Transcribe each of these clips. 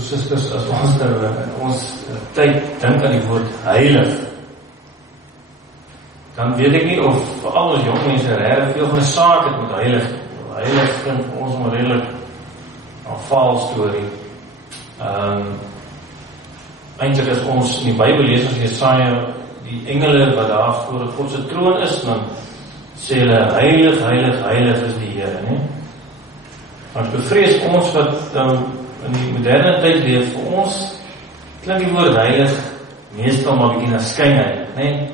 susters, as ons nou ons tyd dink aan die woord heilig, dan weet ek nie of veral ons jong mense regtig veel van 'n saak het met heilig. Heilig vind vir ons 'n redelik afval storie. Eintlik as ons in die Bybel lees as Jesaja, die engele wat daar voor God se troon is, dan sê hulle heilig, heilig, heilig is die Here, né? Maar ek bevrees ons wat in die moderne tyd leef, vir ons klink die woord heilig meestal maar bietjie na skynheilig, né?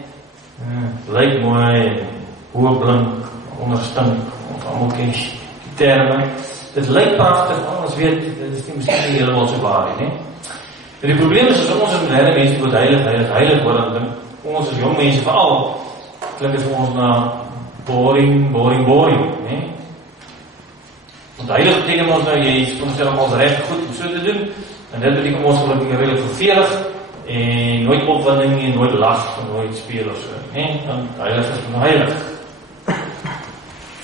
Lyk mooi, hoë blink, onderstink, ons almal ken die terme. Dit lyk pragtig, maar ons weet, dit is nie miskien nie heeltemal so waar nie. En die probleem is, as ons as moderne mense die woord heilig, heilig, heilig word, dan dink ons as jong mense veral, klink dit vir ons na boring, boring, boring, né? Want heilig beteken ons nou, jy stel ons reg goed om so te doen, en dit beteken ons gelukkig redelijk vervelig, en nooit opwinding nie, nooit last, en nooit speel of so, né? Want heilig is nou heilig.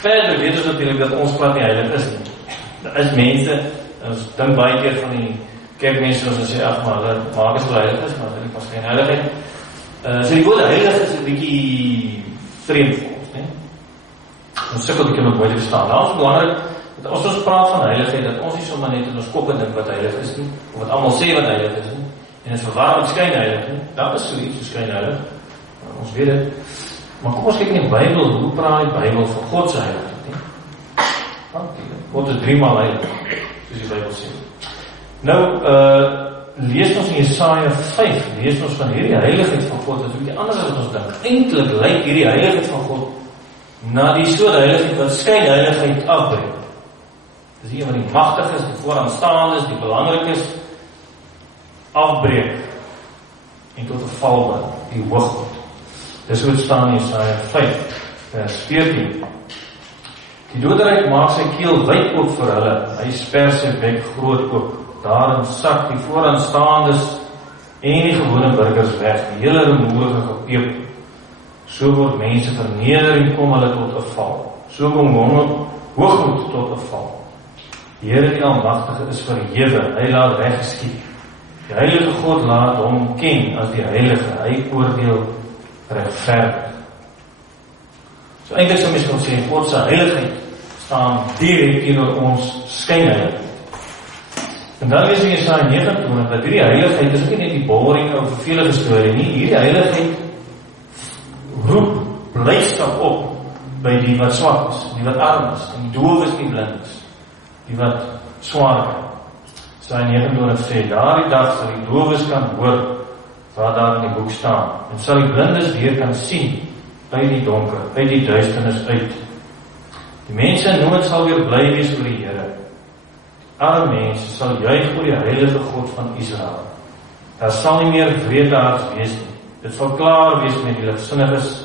Verder weet ons natuurlijk dat ons plat nie heilig is nie. Daar is mense, ons dink baie keer van die kerkmense, ons sê, ag maar, dat maak is wel heilig is, maar dit was geen heiligheid. So die woord heilig is 'n bietjie vreemd vir ons, né? Ons sukkel bietjie om dit mooi te verstaan. Daarom is het belangrik, dat as ons praat van heiligheid, dat ons nie sommer net in ons koppe dink wat heilig is nie, of wat almal sê wat heilig is nie, en het verwar met skynheilig nie. Daar is so iets so skynheilig, ons weet dit. Maar kom ons kyk in die Bybel, hoe praat die Bybel van God se heiligheid, nie? God is 3 maal heilig, soos die Bybel sê. Nou, lees ons in Jesaja 5, lees ons van hierdie heiligheid van God, dat is bietjie anders as wat ons dink. Eintlik lyk hierdie heiligheid van God na die soort heiligheid wat skynheiligheid afbreek. Dis een van die magtiges, die vooraanstaandes, die belangrikes, afbreek en tot 'n val bring, die hoogmoed. Dis hoe het staan in Jesaja 5, vers 14. Die doderyk maak sy keel wyd oop vir hulle, hy sper sy bek groot oop. Daarin sak die vooraanstaandes en die gewone burgers weg, die hele remoerige gepeep. So word mense verneder en kom hulle tot 'n val. So kom hoogmoed tot 'n val. Die Here die Almagtige is verhewe, hy laat weggeskiet. Die Heilige God laat hom ken as die Heilige, hy oordeel regverdig. So eintlik sou mens kon sê, God se heiligheid staan direk teenoor ons skynheiligheid. En dan lees in Jesaja 29, dat hierdie heiligheid is ook nie net die boring of vervelige storie nie, hierdie heiligheid roep blydskap op by die wat swak is, die wat arm is, en die doof is, die blind is, die wat swaar is. Jesaja 29 sê, daardie dag sal die doofes kan hoor wat daar in die boek staan, en sal die blindes weer kan sien uit die donker, uit die duisternis uit. Die mense in nood sal weer bly wees oor die Here. Arme mense sal juig oor die heilige God van Israel. Daar sal nie meer wreedaars wees nie. Dit sal klaar wees met die ligsinniges.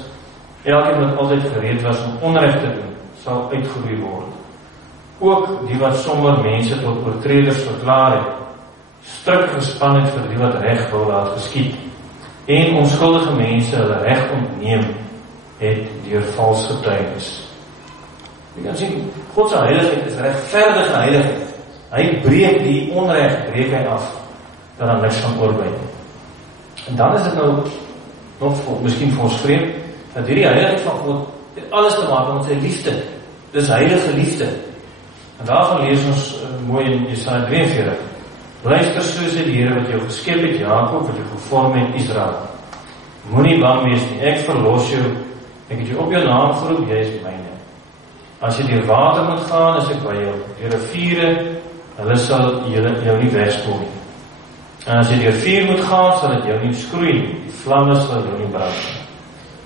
Elkeen wat altyd gereed was om onreg te doen, sal uitgeroei word. Ook die wat sommer mense tot oortreders verklaar het, stryk gespan het vir die wat reg wil laat geskied, en onskuldige mense hulle reg ontneem het deur vals getuienis. Jy kan sien, God se heiligheid is regverdige heiligheid. Hy breek die onreg, breek hy af, dat daar niks van oorbly nie. En dan is dit nou nog miskien vir ons vreemd, dat hierdie heiligheid van God het alles te maak met sy liefde. Dis heilige liefde. En daarvan lees ons mooi in Jesaja 43. Luister, so sê die Here wat jou geskep het, Jakob, wat jou gevorm het, Israel. Moenie bang wees nie, ek verlos jou, ek het jou op jou naam geroep, jy is myne. As jy deur water moet gaan, is ek by jou. Deur riviere, hulle sal jou nie wegspoel nie. En as jy deur vuur moet gaan, sal dit jou nie skroei nie. Die vlamme sal jou nie brand nie.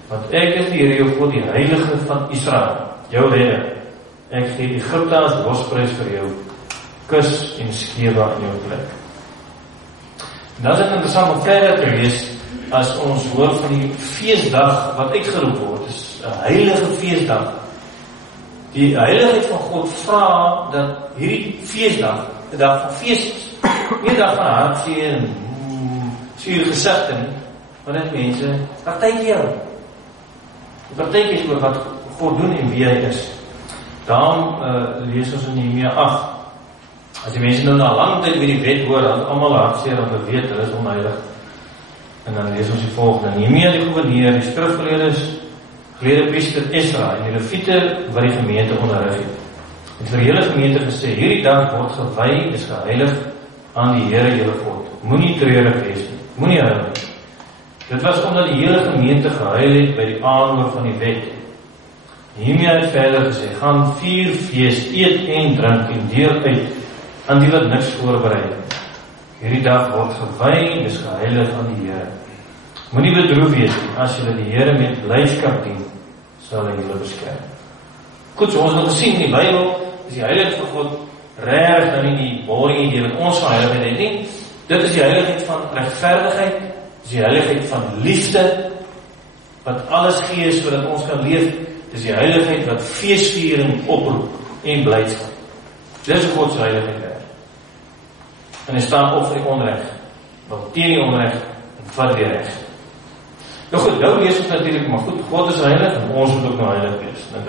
Want ek is die Here jou God, die Heilige van Israel, jou redder. Ek gee Egipte as losprys vir jou, kus en skewe in jou plek. En dan is het interessant om verder te lees, as ons hoor van die feestdag wat uitgeroep word, is 'n heilige feestdag. Die heiligheid van God vra dat hierdie feestdag, 'n dag van fees is, nie 'n dag van hartseer en suur gesigte nie, maar dit mense partytjie hou. Die partytjie is oor wat God doen en wie hy is. Daarom lees ons in Nehemia 8, As die mense nou na lang tyd weer die wet hoor, dan almal hartseer om te weet, hulle is onheilig. En dan lees ons die volgende. Nehemia die gouverneur, die skrifgeleerdes, geleerde priester Esra en die leviete wat die gemeente onderrig het vir die hele gemeente gesê, hierdie dag word gewy, is geheilig aan die Here julle God. Moenie treurig wees nie, moenie huil nie. Dit was omdat die hele gemeente gehuil het by die aanhoor van die wet. Nehemia het verder gesê, gaan vier fees, eet en drink en deel uit aan die wat niks voorberei het. Hierdie dag word gewy, dis geheilig aan die Here. Moenie bedroef wees nie, as julle die Here met blydskap dien, sal hy julle beskerm. Goed, so ons het gesien in die Bybel, is die heiligheid van God reg dan nie die boring idee wat ons van heiligheid het nie. Dit is die heiligheid van regverdigheid, dis die heiligheid van liefde, wat alles gee sodat ons kan leef. Dis die heiligheid wat feesviering oproep en blydskap. Dis hoe God se heiligheid werk. En hy staan op vir die onreg, wat teen die onreg en vat die reg. Nou goed, nou lees ons natuurlik, maar goed, God is heilig en ons moet ook nou heilig wees. Nou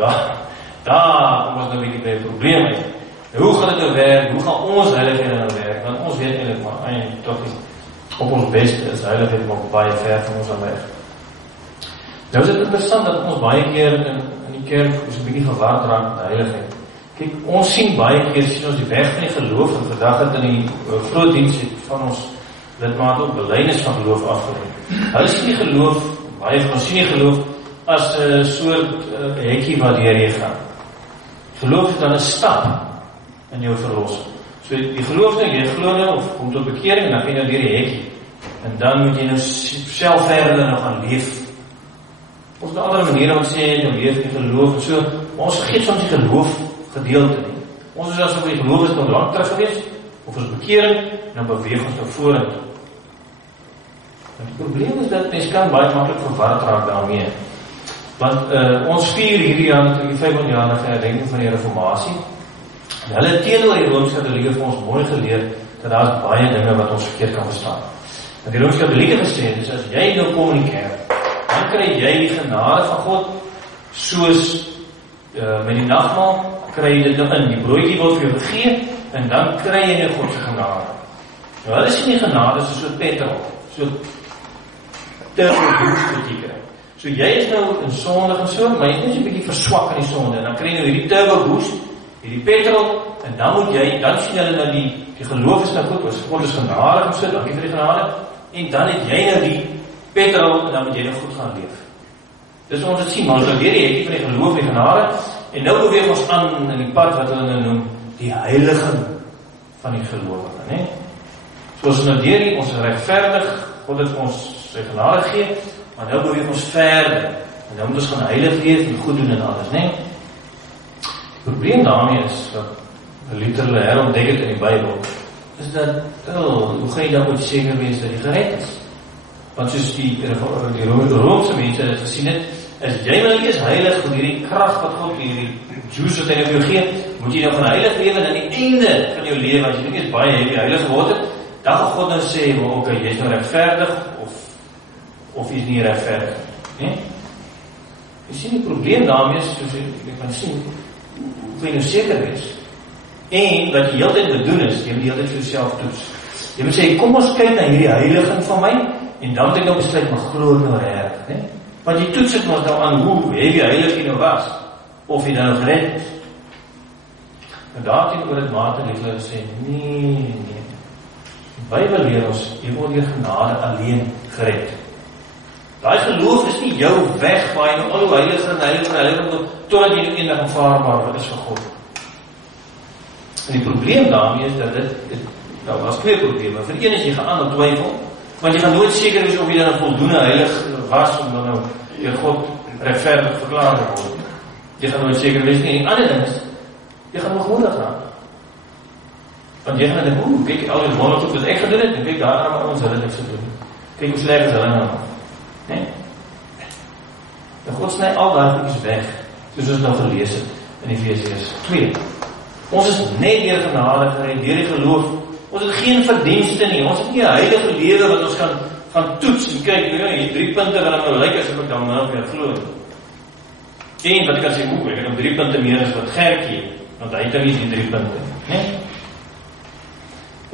daar kom ons nou 'n bietjie by 'n probleem uit. Nou, hoe gaan dit nou werk? Hoe gaan ons heiligheid nou werk? Want ons weet eintlik maar eintlik tog nie op ons beste is heiligheid maar baie ver van ons af weg. Nou is dit interessant dat ons baie keer in die kerk ons 'n bietjie verward raak met heiligheid. Kyk, ons sien baie keer sien ons die weg van die geloof en vandag het in die groot diens van ons lidmate ook belydenis van geloof afgelê. Hulle sien die geloof, baie van ons sien die geloof as 'n soort hekkie wat deur jy gaan. Geloof is dan 'n stap in jou verlossing. So die geloof nou, jy glo nou of kom tot bekering en dan gaan jy nou deur die hekkie. En dan moet jy nou self verder nou gaan leef. Ons het 'n ander manier om te sê, nou leef die geloof en so, maar ons vergeet soms die geloof gedeelte nie. Ons is asof die geloof is nog lang terug gewees, of ons bekering, en dan beweeg ons nou vorentoe. Maar die probleem is dat mens kan baie maklik verward raak daarmee. Want ons vier hierdie jaar natuurlijk die 500-jarige herdenking van die Reformatie. En hulle het teenoor die Rooms-Katholieke vir ons mooi geleer dat daar is baie dinge wat ons verkeerd kan verstaan. En die Rooms-Katholieke gesê, dus as jy nou kom in die kerk, dan kry jy die genade van God, soos met die nagmaal, kry jy dit in, die broodjie word vir jou gegee, en dan kry jy nou God se genade. Nou hulle sien die genade soos so petrol, so turbo-boost wat jy kry. So jy is nou in sondig en so, maar jy is net so 'n bietjie verswak in die sonde, en dan kry jy nou hierdie turbo-boost, hierdie petrol, en dan moet jy, dan sien hulle nou die geloof is nou goed, God is genadig en so, dankie vir die genade, en dan het jy nou die petrol, en dan moet jy nou goed gaan leef. Dis ons het sien, maar ons nou weer die hekkie van die geloof en die genade, en nou beweeg ons aan in die pad wat hulle nou noem, die heiliging van die gelowige, né? So ons nou deur die, ons is regverdig, God het ons sy genade gee, maar nou beweeg ons verder, en nou moet ons gaan heilig leef en goed doen en alles, né? Die probleem daarmee is, dat Luther hulle herontdek het in die Bybel, is dat, hoe gaan jy dan ooit seker wees dat jy gered is? Want soos die Roomse mense het gesien het, as jy nou nie is heilig met hierdie krag wat God, hierdie juice wat hy nou vir jou gee, moet jy nou gaan heilig lewe en aan die einde van jou lewe, as jy nie eens baie heilig geword het, dan gaan God nou sê, ok, jy is nou regverdig, of jy is nie regverdig, nie? Jy sien die probleem daarmee is, soos jy kan sien, hoe kan jy nou seker wees? En wat jy heeltyd moet doen is, jy moet die heeltyd vir jouself toets. Jy moet sê, kom ons kyk na hierdie heiliging van my, en dan moet ek nou besluit, maar glo nou reg, né? Want jy toets het ons nou aan hoe heavy heilig jy nou was, of jy nou gered is. En daarteen oor het mate het hulle sê, nee. Die Bybel leer ons, jy word deur genade alleen gered. Daai geloof is nie jou weg, waar jy nou al hoe heilig en heilig, totdat jy nou eendag aanvaarbaar is vir God. En die probleem daarmee is dat daar was twee probleme. Vir een is jy gaan aan twyfel, want jy gaan nooit seker wees of jy dan voldoende heilig was om dan nou deur God regverdig verklaar te word. Jy gaan nooit seker wees nie. En die ander ding is, jy gaan hoogmoedig raak. Want jy gaan dink, kyk al die wondergoed wat ek gedoen het, en kyk daar aan ons hulle niks gedoen. Kyk hoe sleg is hulle nou. Nee? En God sny al daai goedjies weg, soos ons nou gelees het in Efesiërs 2. Ons is net deur genade gered, deur die geloof. Ons het geen verdienste nie. Ons het nie 'n heilige lewe wat ons kan toets en kyk, hier 3 punte wat nou lyk asof ek dan nou weer glo. En wat ek kan sê, ek het 3 punte meer as wat Gertjie, want hy het nie die 3 punte, né?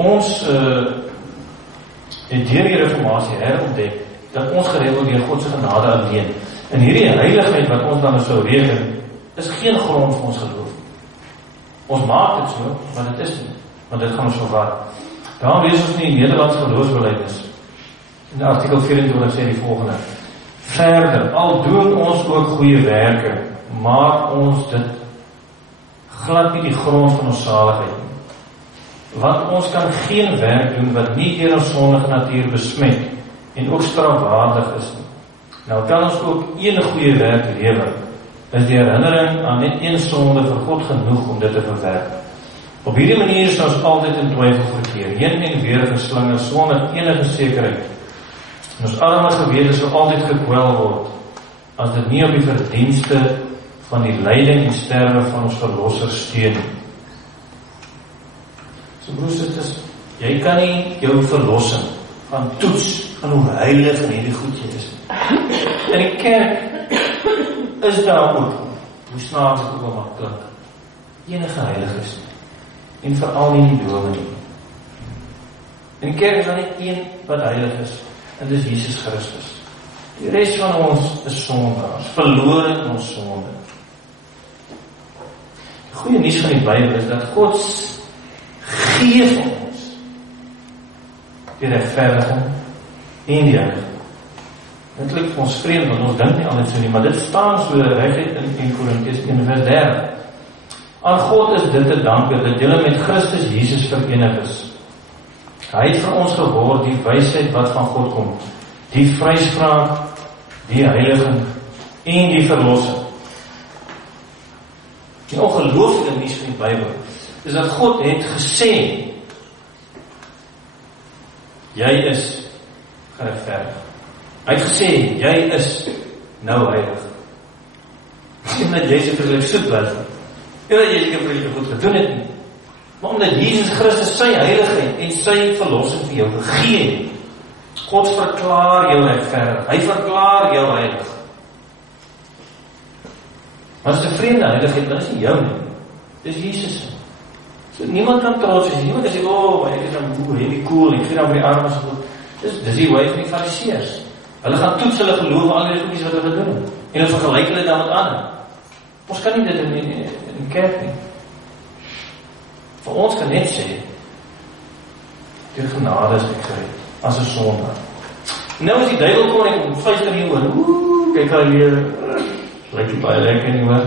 Ons het deur die reformatie herontdek dat ons gered word deur God se genade alleen. En hierdie heiligheid wat ons dan sou reken, is geen grond vir ons geloof. Ons maak dit so, maar dit is nie, want dit gaan ons verwar. Daarom lees ons nie die Nederlandse geloofsbelijdenis. In artikel 24 sê die volgende: verder, al doen ons ook goeie werke, maak ons dit glad nie die grond van ons saligheid nie. Want ons kan geen werk doen wat nie deur ons sondige natuur besmet en ook strafwaardig is nie. Nou kan ons ook een goeie werk lewer, is die herinnering aan net een sonde vir God genoeg om dit te verwerk. Op hierdie manier is ons altyd in twyfel verkeer, heen en weer geslinger sonder enige sekerheid. En ons arme gewete sal altyd gekwel word, as dit nie op die verdienste van die lyding en sterwe van ons verlosser steun. So broers en susters, jy kan nie jou verlossing gaan toets van hoe heilig en hierdie goed jy is. In die kerk is daar ook, hoe snaaks het ook al mag klink, enige heilig is, en veral nie die dome nie. In die kerk is daar net een wat heilig is, en dit is Jesus Christus. Die rest van ons is sondaars, verloor in ons sonde. Die goeie nuus van die Bybel is dat God gee vir ons die regverdiging en die heiliging. Dit klink vir ons vreemd, want ons dink nie altyd so nie, maar dit staan so reguit in 1 Korintiërs 1 vers 30. Aan God is dit te danke, dat julle met Christus Jesus verenig is. Hy het vir ons geword die wysheid wat van God kom, die vryspraak, die heiliging en die verlossing. Die ongelooflike nuus van die Bybel is dat God het gesê, jy is geregverdig. Hy het gesê, jy is nou heilig. Nie omdat jy so vreeslik soet was, nie omdat jy so vreeslik goed gedoen het nie, maar omdat Jesus Christus sy heiligheid en sy verlossing vir jou gegee het. God verklaar jou regverdig, hy verklaar jou heilig. Maar as 'n vreemde heiligheid, dan is nie jou nie, dis Jesus. So niemand kan trots wees, niemand kan sê, ek is dan heavy cool, ek gee dan vir die armes goed. Dis die way van die Fariseërs. Hulle gaan toets hulle geloof aan al die goedjies wat hulle doen. En hulle vergelyk hulle dan met ander. Ons kan nie dit in die kerk nie. Vir ons kan net sê, deur genade is ek gered, as 'n sondaar. Nou as die duiwel kom en ek fluister hier oor, kyk al hier, lyk die baie lekker nie hoor.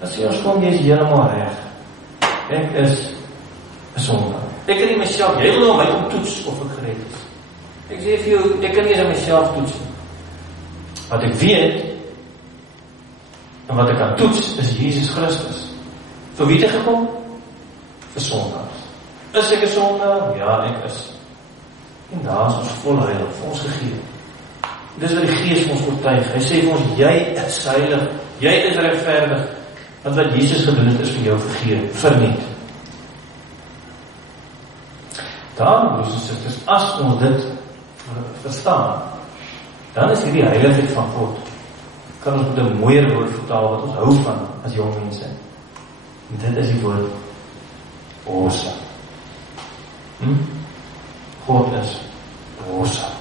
Dan sê ons kom, jy is helemaal reg. Ek is 'n sondaar. Ek kan nie myself, jy wil nou my kom toets of ek gered is. Ek sê vir jou, ek kan nie eens aan myself toets. Wat ek weet, en wat ek kan toets, is Jesus Christus. Vir wie het hy gekom? Vir sondaars. Is ek 'n sondaar? Ja, ek is. En daar is ons vol heilig, vir ons gegee. Dis wat die Gees ons oortuig. Hy sê vir ons, jy is heilig, jy is regverdig, want wat Jesus gedoen het, is vir jou vergee, verniet. Daarom, broers en susters, as ons dit verstaan, dan is hierdie heiligheid van God, kan ons met 'n mooier woord vertaal, wat ons hou van, as jong mense. En dit is die woord, awesome. God is awesome.